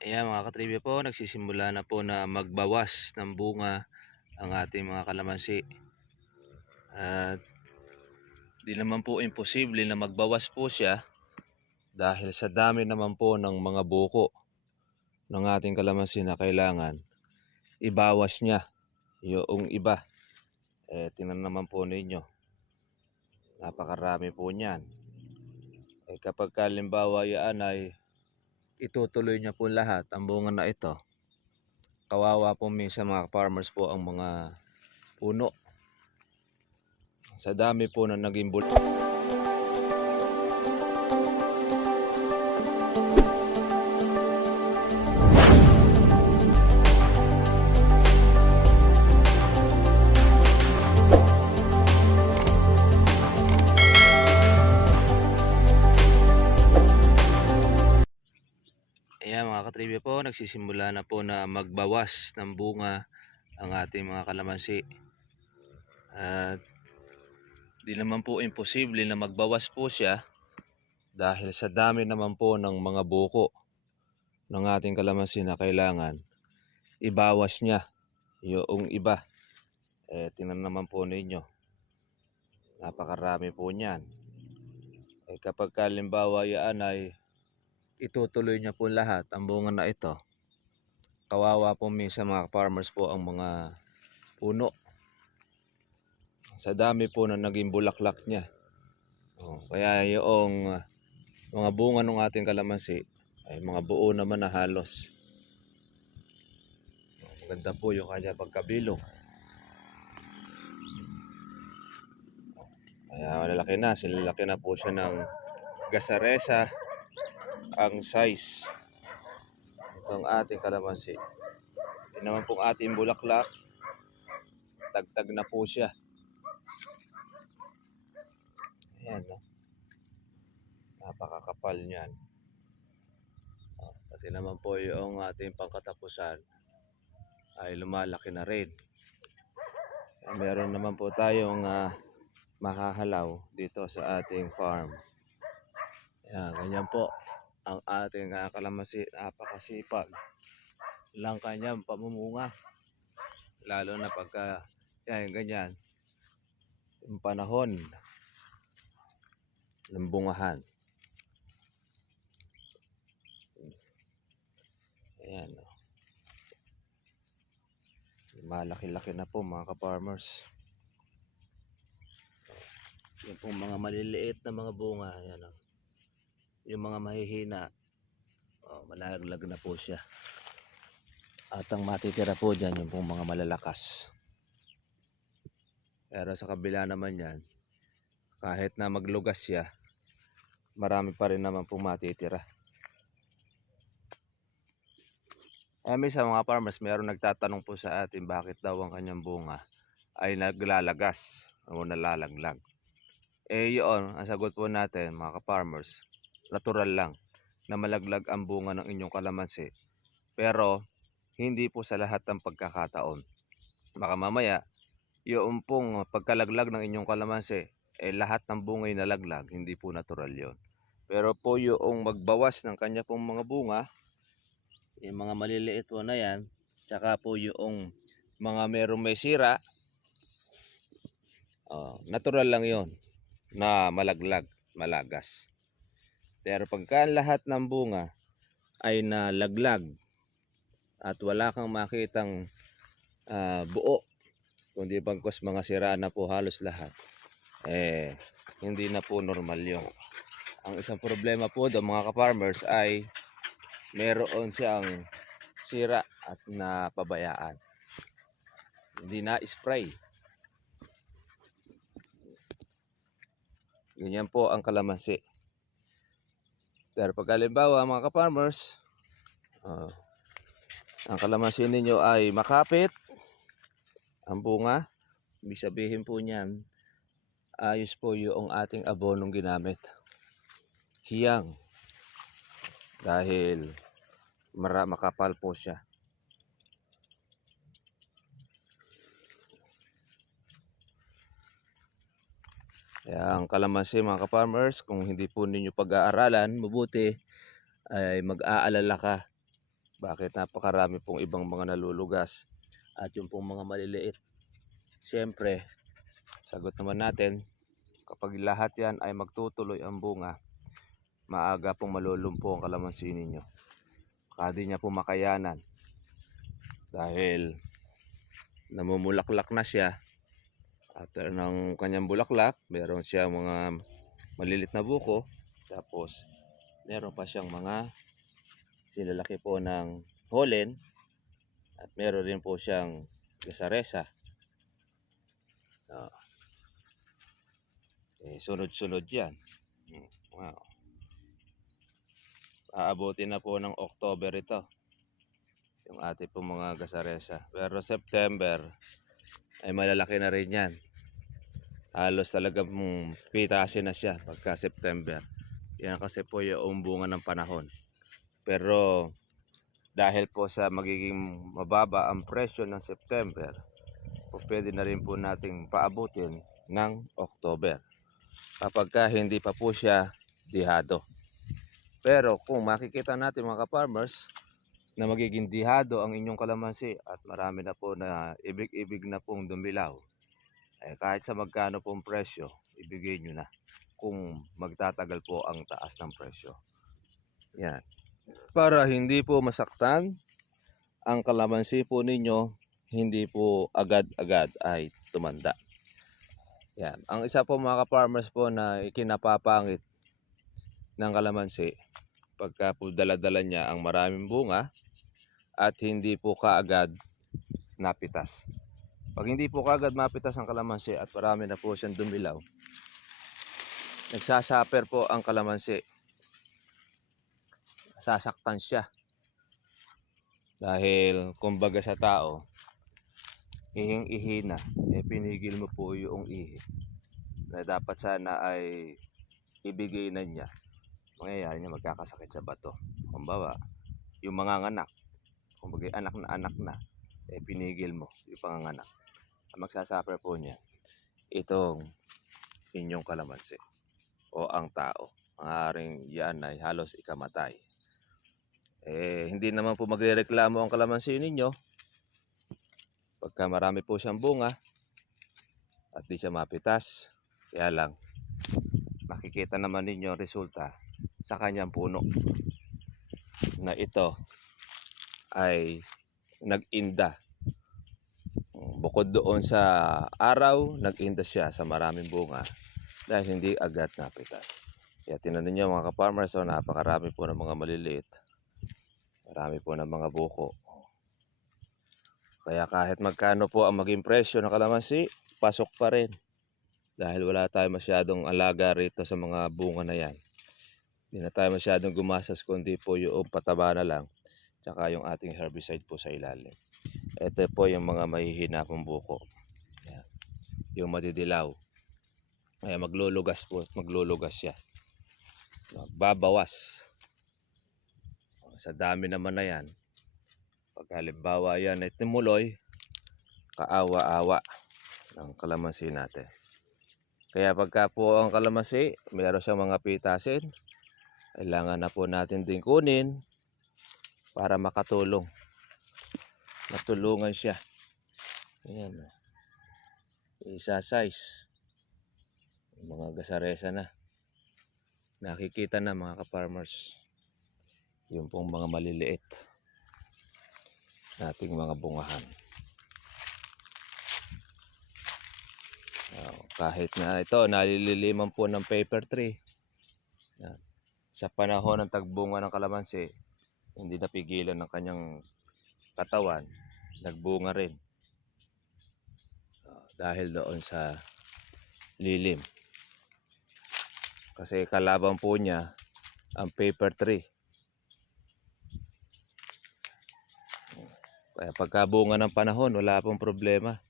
Ayan mga katribya po, nagsisimula na po na magbawas ng bunga ang ating mga kalamansi. At di naman po imposible na magbawas po siya dahil sa dami naman po ng mga buko ng ating kalamansi na kailangan ibawas niya yung iba. Tingnan naman po ninyo, napakarami po niyan. Kapag kalimbawa yan ay itutuloy niya po lahat ang bunga na ito, kawawa po minsan mga farmers po ang mga puno. Sa dami po na naging Ayan mga katribya po, nagsisimula na po na magbawas ng bunga ang ating mga kalamansi. At di naman po imposible na magbawas po siya dahil sa dami naman po ng mga buko ng ating kalamansi na kailangan ibawas niya yung iba. Tingnan naman po ninyo, napakarami po niyan. Kapag kalimbawa yan ay itutuloy niya po lahat ang bunga na ito, kawawa po minsan mga farmers po ang mga puno. Sa dami po na naging bulaklak niya. Kaya yung mga bunga ng ating kalamansi ay mga buo naman na halos. Maganda po yung kanya pagkabilog. Kaya malalaki na, silalaki na po siya ng gasaresa ang size itong ating kalamansi. Yun naman pong ating bulaklak, tagtag na po siya. Ayan, no? Napakakapal niyan. Pati naman po yung ating pangkatapusan ay lumalaki na rin. Meron naman po tayong mahahalaw dito sa ating farm. Ayan, ganyan po ang ating kalamansi. Napakasipag lang kanyang pamumunga, lalo na pagka yan, ganyan yung panahon ng bungahan. Ayan, malaki-laki na po mga ka-farmers. Yung pong mga maliliit na mga bunga, ayan, yung mga mahihina, malaglag na po siya. At ang matitira po dyan yung pong mga malalakas. Pero sa kabila naman yan, kahit na maglugas siya, marami pa rin naman pong matitira. Sa mga farmers, mayroong nagtatanong po sa atin bakit daw ang kanyang bunga ay naglalagas o nalalaglag. Yun, ang sagot po natin mga ka-farmers, natural lang na malaglag ang bunga ng inyong kalamansi. Pero hindi po sa lahat ng pagkakataon. Baka mamaya, yung pong pagkalaglag ng inyong kalamansi, lahat ng bunga ay nalaglag, hindi po natural yon. Pero po yung magbawas ng kanya pong mga bunga, yung mga maliliit po na yan, tsaka po yung mga merong may sira, natural lang yon na malaglag, malagas. Pero pagka lahat ng bunga ay nalaglag at wala kang makitang buo, kundi bagkos mga sira na po halos lahat, hindi na po normal yun. Ang isang problema po doon mga ka-farmers ay meron siyang sira at napabayaan, hindi na spray. Ganyan po ang kalamansi. Pero pag halimbawa mga ka-farmers, ang kalamansi ninyo ay makapit ang bunga, ibig sabihin po niyan, ayos po yung ating abonong ginamit. Hiyang. Dahil makapal po siya. Kaya ang kalamansi mga ka-farmers, kung hindi po ninyo pag-aaralan mabuti, ay mag-aalala ka Bakit napakarami pong ibang mga nalulugas at yung pong mga maliliit? Siyempre, sagot naman natin, kapag lahat yan ay magtutuloy ang bunga, maaga pong malulumpo ang kalamansi ninyo. Baka di niya po makayanan dahil namumulaklak na siya. After ng kanyang bulaklak, meron siya mga malilit na buko. Tapos, meron pa siyang mga sinalaki po ng holen. At meron rin po siyang gasaresa. Sunod-sunod yan. Wow. Aabutin na po ng October ito. Yung ating po mga gasaresa. Pero September ay malalaki na rin yan. Halos talagang pitasin na siya pagka September. Yan kasi po yung bunga ng panahon. Pero dahil po sa magiging mababa ang presyo ng September, po pwede na rin po nating paabutin ng October. Kapag hindi pa po siya dihado. Pero kung makikita natin mga ka-farmers na magiging dihado ang inyong kalamansi at marami na po na ibig-ibig na pong dumilaw, kahit sa magkano pong presyo, ibigay nyo na kung magtatagal po ang taas ng presyo. Yan. Para hindi po masaktan ang kalamansi po ninyo, hindi po agad-agad ay tumanda. Yan. Ang isa po mga ka-farmers po na ikinapapangit ng kalamansi, pagka po dala-dala niya ang maraming bunga at hindi po kaagad napitas. Pag hindi po kaagad mapitas ang kalamansi at marami na po siyang dumilaw, nagsasaper po ang kalamansi. Sasaktan siya. Dahil kumbaga sa tao, ihing-ihi na, pinigil mo po yung ihi na dapat sana ay ibigay na niya. Mangyayari niya magkakasakit sa bato. Kumbaga, yung mga anak, kumbaga anak na, pinigil mo yung panganganak. Ang magsasuffer po niya, itong inyong kalamansi o ang tao. Maaaring yan ay halos ikamatay. Hindi naman po magrereklamo ang kalamansi ninyo pagka marami po siyang bunga at di siya mapitas. Kaya lang, makikita naman ninyo ang resulta sa kanyang puno na ito ay nag-inda. Bukod doon sa araw, nag-inda siya sa maraming bunga dahil hindi agad napitas. Kaya tinanin niyo mga ka-farmers, napakarami po ng mga maliliit. Marami po ng mga buko. Kaya kahit magkano po ang maging presyo ng kalamansi, pasok pa rin. Dahil wala tayo masyadong alaga rito sa mga bunga na yan. Hindi na tayo masyadong gumasas kundi po yung pataba na lang. Tsaka yung ating herbicide po sa ilalim. Ito po yung mga mahihina pong buko. Yan. Yung madidilaw. Kaya maglulugas po. Maglulugas siya. Magbabawas. Sa dami naman na yan. Pag halimbawa yan ay tumuloy, kaawa-awa ng kalamansi natin. Kaya pagka po ang kalamansi, mayroon siyang mga pitasin, kailangan na po natin din kunin para makatulong. Matulungan siya. Ayan. Isa-size. Mga gasaresa na. Nakikita na mga ka-farmers. Yung pong mga maliliit nating mga bungahan. Kahit na ito, nalililiman po ng paper tree. Yan. Sa panahon ng tagbunga ng kalamansi, hindi napigilan ng kanyang katawan, nagbunga rin. Dahil doon sa lilim. Kasi kalaban po niya ang paper tree. Kaya pagkabunga ng panahon, wala pong problema.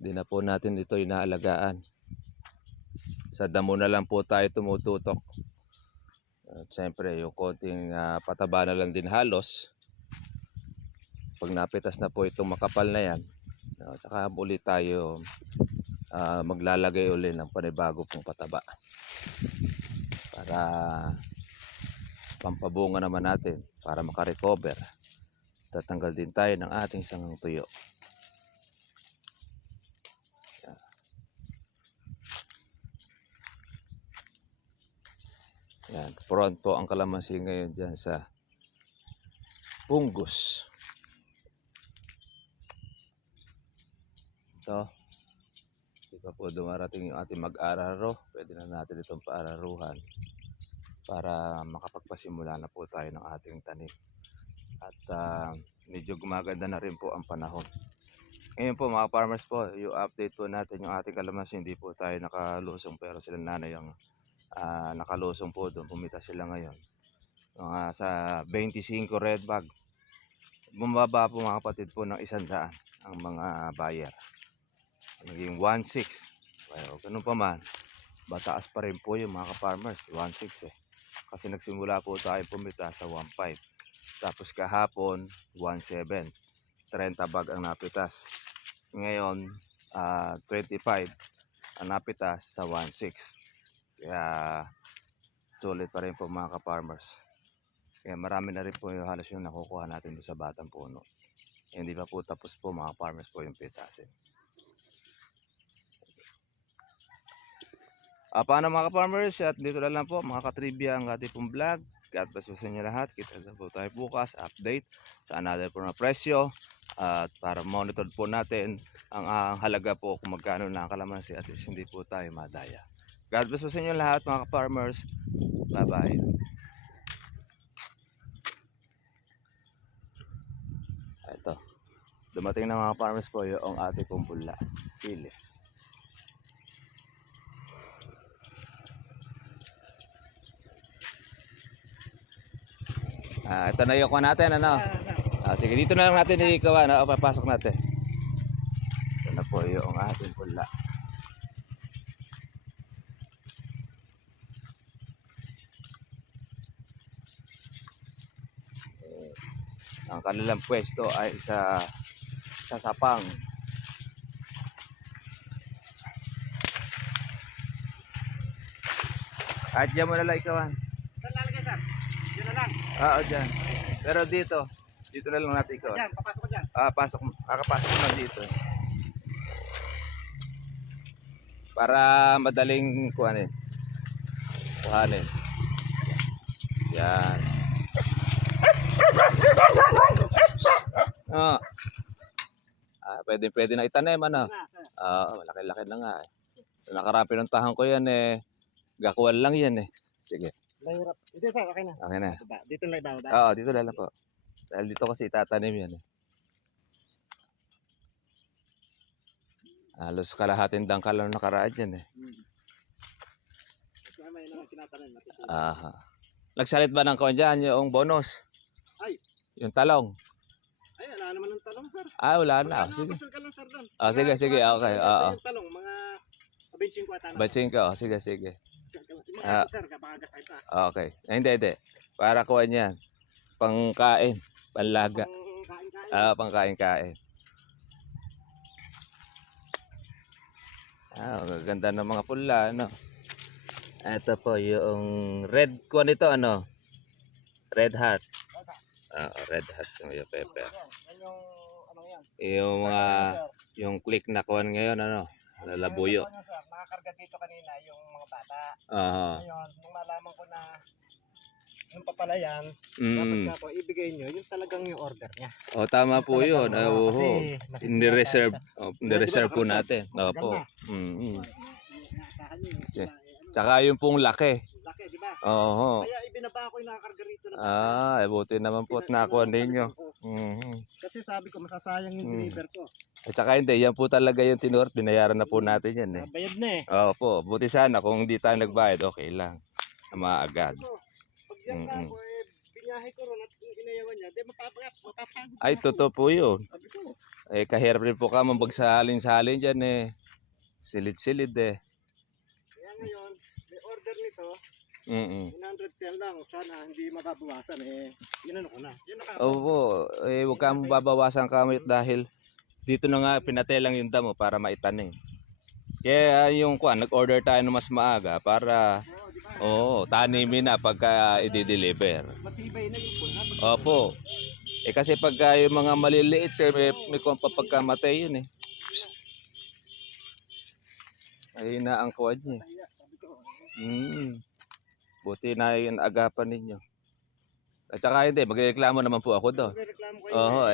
Hindi na po natin ito inaalagaan. Sa damo na lang po tayo tumututok. At siyempre, yung konting pataba na lang din halos. Pag napitas na po itong makapal na yan, saka muli tayo maglalagay ulit ng panibago pong pataba. Para pampabunga naman natin, para makarecover. tatanggal din tayo ng ating sangang tuyo. Yan, front po ang kalamansi ngayon dyan sa punggos. So, di pa po dumarating yung ating mag-araro. Pwede na natin itong paararuhan para makapagpasimula na po tayo ng ating tanim. At medyo gumaganda na rin po ang panahon. Ngayon po mga farmers po, yung update po natin yung ating kalamansi. Hindi po tayo nakalusong pero sila nanay yung nakalusong po doon. Pumita sila ngayon. Sa 25 red bag. Bumaba po mga kapatid po ng 100 ang mga buyer. Naging 1.6. Well, ganun pa man, bataas pa rin po yung mga farmers 1.6 eh. Kasi nagsimula po tayo pumita sa 1.5. Tapos kahapon 1.7. 30 bag ang napitas. Ngayon 25 ang napitas sa 1.6. Kaya sulit pa rin po mga farmers. Kaya marami na rin po yung halos yung nakukuha natin doon sa batang puno. Hindi pa po tapos po mga farmers po yung pitasin. Paano mga farmers? At dito na lang po mga katribya ang ating pong vlog. God bless po sa inyo lahat. Kita na po tayo bukas. Update sa another po na presyo. At para monitor po natin ang halaga po kung magkano na ang kalamansi. At least hindi po tayo madaya. God bless po sa inyo lahat mga farmers. Bye bye. Ito. Dumating na mga farmers po yung ating pong bula. Sili. Ito na yung kuha natin, ano? Sige, dito na lang natin ikaw, ano? Papasok natin. Ito na po yung ating pula. Ang kanilang pwesto ay sa Sapang. At dyan mo na lang ikaw. Saan lalagay, sir? Diyan na lang. Oo, dyan. Pero dito na lang natin ikaw. Diyan, papasok ko dyan. Kakapasok mo na dito. Para madaling kuhanin. Yan. Oh. Pwede na itanim, ano? Malaki-laki na nga eh. So, nakarami ng tahang ko yan eh. Gakuan lang yan eh. Sige. Mahirap. Hindi, sir, okay na. Okay na. Dito na ibababa. Oo, dito na lang po. Dahil dito kasi itatanim yan eh. Halos kalahating dangkal lang nakaraan yan eh. Ito may naman tinatanim. Aha. Nagsalit ba ng kawan dyan yung bonus? Ay. Yung talong? Ay, wala naman ng talong, sir. Wala na. Sige. Ka lang, sir, doon. Sige. Okay. Oo. Yung talong, mga 25 ata na. Batsing ka. Sige. Yung mga sir, kapagagasay pa. Okay. Hindi. Para kuha niyan. Pangkain. Panlaga. Pangkain-kain. Pangkain-kain. Ganda ng mga pula, ano. Ito po yung red kuha nito, ano. Red heart. Red heart yung pepper. Yan yung, ano yan? Yung mga, yung click na kuha ngayon, ano. Lalabuyo. Nakakarga dito kanina yung mga bata. Ngayon, nung malaman ko na yung papalayan, dapat nga po ibigay nyo yung talagang yung order niya. Tama po yun. Kasi Hindi-reserve po natin. Opo. Tsaka yung pong laki. Laki, di ba? Oo. Kaya ibinaba ko yung nakakarga rito na buti naman po at nakuha ninyo. Kasi sabi ko, masasayang yung deliver ko. At saka hindi, yan po talaga yung tinurot. Binayaran na po natin yan eh. Bayad na eh. Opo, buti sana kung hindi tayo nagbayad, okay lang. Maagad. Pag yan na ako binyahe ko ron at inayawan niya, di mapapagod. Ay, totoo po yun. Sabi ko. Kahirap rin po ka mabagsahalin-salin dyan eh. Silid-silid eh. Kaya ngayon, may order nito, 110 lang. Sana hindi mababawasan eh. Yun ko na. Yun na Opo, huwag ka mababawasan kamit dahil dito na nga pinatelang yung damo para maitanim. Kaya yung nag-order tayo ng mas maaga para tanimin na pagka i-deliver. Matibay na yung pula. Opo. Kasi pagka yung mga maliliit, may pagkamatay yun eh. Psst. Ay na ang kuwan niya. Buti na yung agapan ninyo. At saka hindi, magreklamo naman po ako doon.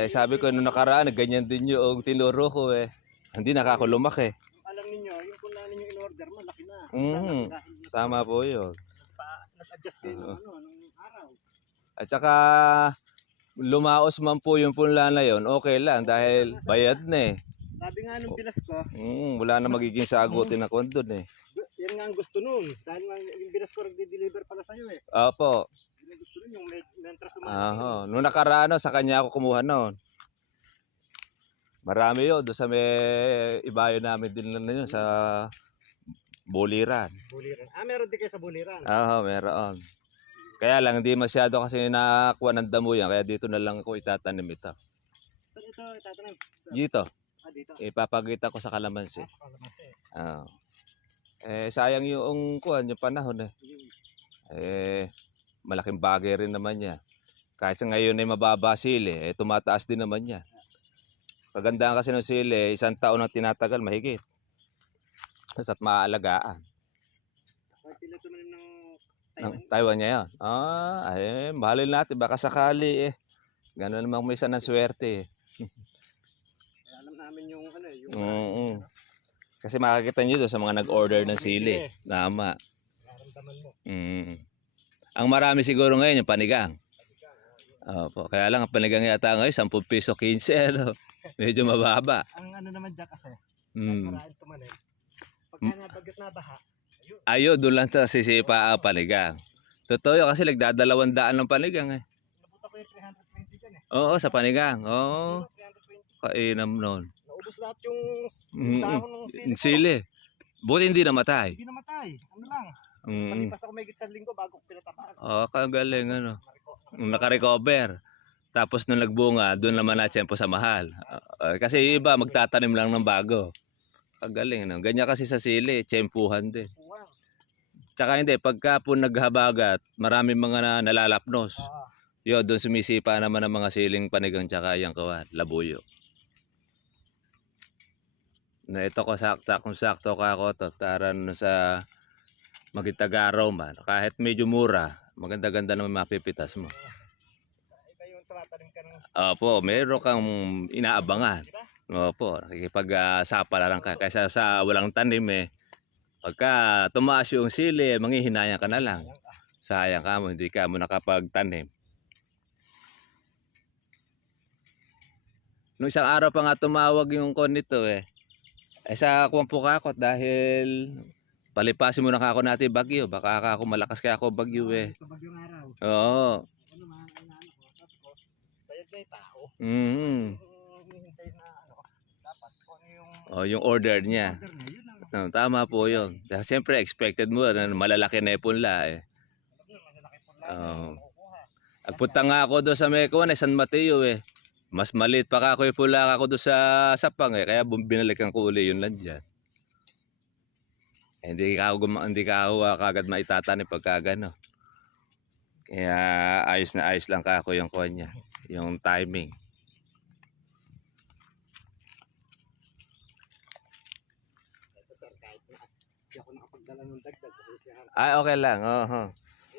Sabi ko nung nakaraan, ganyan din yung tinuro ko eh. Hindi nakakulumak eh. Alam niyo, yung kung lang ninyo in-order, malaki na. Tama po yun. Nag-adjust kayo ng araw. At saka lumaos man po yung punla na yun, okay lang dahil bayad na eh. Sabi nga nung bilas ko, wala na magiging sagutin ako doon eh. Yan nga ang gusto nun. Dahil yung bilas ko nag-deliver pala sa'yo eh. Opo. Yung gusto nun yung mentras umano. Nung nakaraan, sa kanya ako kumuha noon. Marami yun. Doon sa may ibayo namin din na yun sa Buliran. Meron din kayo sa Buliran? Meron. Kaya lang, hindi masyado kasi nakakuha ng damo yan. Kaya dito na lang ako itatanim ito. Saan ito itatanim? Dito. Dito. Ipapagita ko sa kalamansi. Sa kalamansi. Sayang yung panahon eh. Malaking bagay rin naman niya. Kahit sa ngayon ay mababa sili, tumataas din naman niya. Kagandahan kasi ng sili, 1 taon ang tinatagal, mahigit. At maaalagaan. Pila tumanim ng Taiwan niya yan. Mahalin natin, baka sakali eh. Gano'n naman may isa ng swerte eh. Alam namin yung Kasi makikita nyo doon sa mga nag-order ng sili. Tama. Nararamdaman mo. Ang marami siguro ngayon yung panigang. Opo. Kaya lang ang panigang yata ngayon, 10 piso 15. Ano? Medyo mababa. Ang naman dyan kasi, maraming tumanim. Pagka nabagat na baha, doon lang ito sisipa ang panigang. Totoo yun kasi nagdadalawang daan ng panigang eh. nabuta ko yung 320 dyan eh. Oo, sa panigang. Oo. 320. Kainam nun. Naubos lahat yung dahon ng Sili. Buti hindi namatay. Hindi namatay. Ano lang. Palipas ako may gitsang linggo bago ko pinatamaan. Kagaling ano. Nakarecover. Tapos nung nagbunga, doon naman na-tiyempo sa mahal. Kasi iba magtatanim lang ng bago. Kagaling ano. Ganyan kasi sa sili, tiyempuhan din. Tsaka hindi, pagka po naghabagat, maraming mga nalalapnos. Yo, doon sumisipa naman ang mga siling panigang tsaka yung kawan, labuyo. Na ito ko sakto ka ako to, taran sa Magitagaraw man. Kahit medyo mura, maganda-ganda naman mapipitas mo. Iba yung tumatanim ka ng... Opo, meron kang inaabangan. Opo, nakikipag-sapa lang ka. Kaysa sa walang tanim eh. Pagka tumaas yung sili, manghihinayang ka na lang. Sayang ka mo, hindi ka mo nakapagtanim. Nung isang araw pa nga tumawag yung kon nito eh. Sa kuwang pukakot dahil palipasin mo na kako natin bagyo. Baka ako malakas kaya ako bagyo eh. Sa bagyong araw. Oo. Ano man, sabi ko, bayad na yung tao. Hintay na dapat kung yung order niya. Tama po yun. Siyempre expected mo na malalaki na yung punla eh. Agpunta nga ako doon sa Mekwan San Mateo eh. Mas maliit pa ako yung pula ako doon sa Sapang eh. Kaya binalikan ko uli yun lang dyan. Hindi ka ako kagad maitatanim pagka gano. Kaya ayos na ayos lang ka ako yung kuha niya. Yung timing. Hindi ako nakapagdala ng dagdag. Okay lang.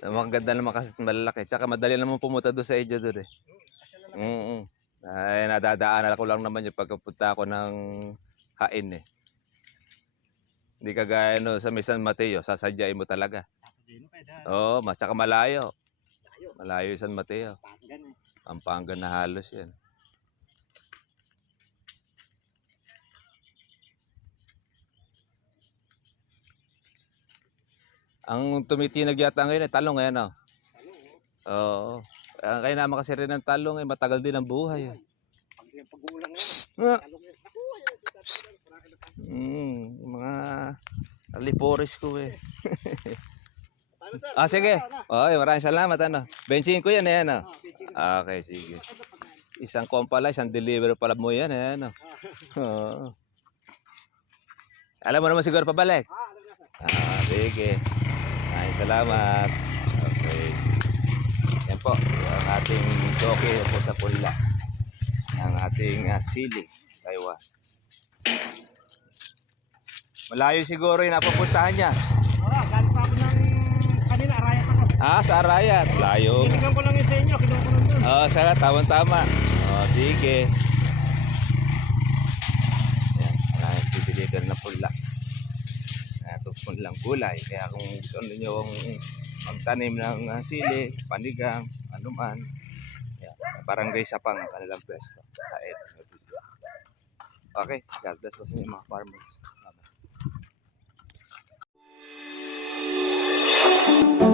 Maganda naman kasi malalaki. Tsaka madali naman pumunta doon sa inyo doon eh. Ay, nadadaanan ko lang naman yung pagkapunta ko ng Hain eh. Hindi kagaya no, sa San Mateo, sasadyain mo talaga. Sasadyain mo pwede. Oo, tsaka malayo. Malayo yung San Mateo. Pampanga na halos yan. Ang tumitinag yata ngayon eh, talong eh, no? Oo. Kaya naman kasi rin ng talong eh, matagal din ang buhay eh. Pag-ulang mga alipores ko eh. Paano, sir? Sige. Maraming salamat ano. Benching ko yan eh, ano? Okay, sige. Isang kompala, isang deliver pala mo yan eh, ano? Alam mo naman siguro pabalik? Sige. Maraming salamat. Okay. Yan po ang ating jockey po sa pula. Ang ating sili, Taiwan. Malayo siguro yung napapuntahan niya. Galing pa ako ng kanina, arayat ako. Sa Arayat. Layo. Binigyan ko lang yung sa inyo, kinuha ko lang doon. Saka tama-tama. Sige. Yan, maraming bibili ka na pula. Ito pulang gulay. Kaya kung gusto niyo magtanim ng sili, panigang, anuman, yan, barangay Sapang ang kanilang pwesto. Okay, God bless po sa inyo mga farmers. Bye-bye.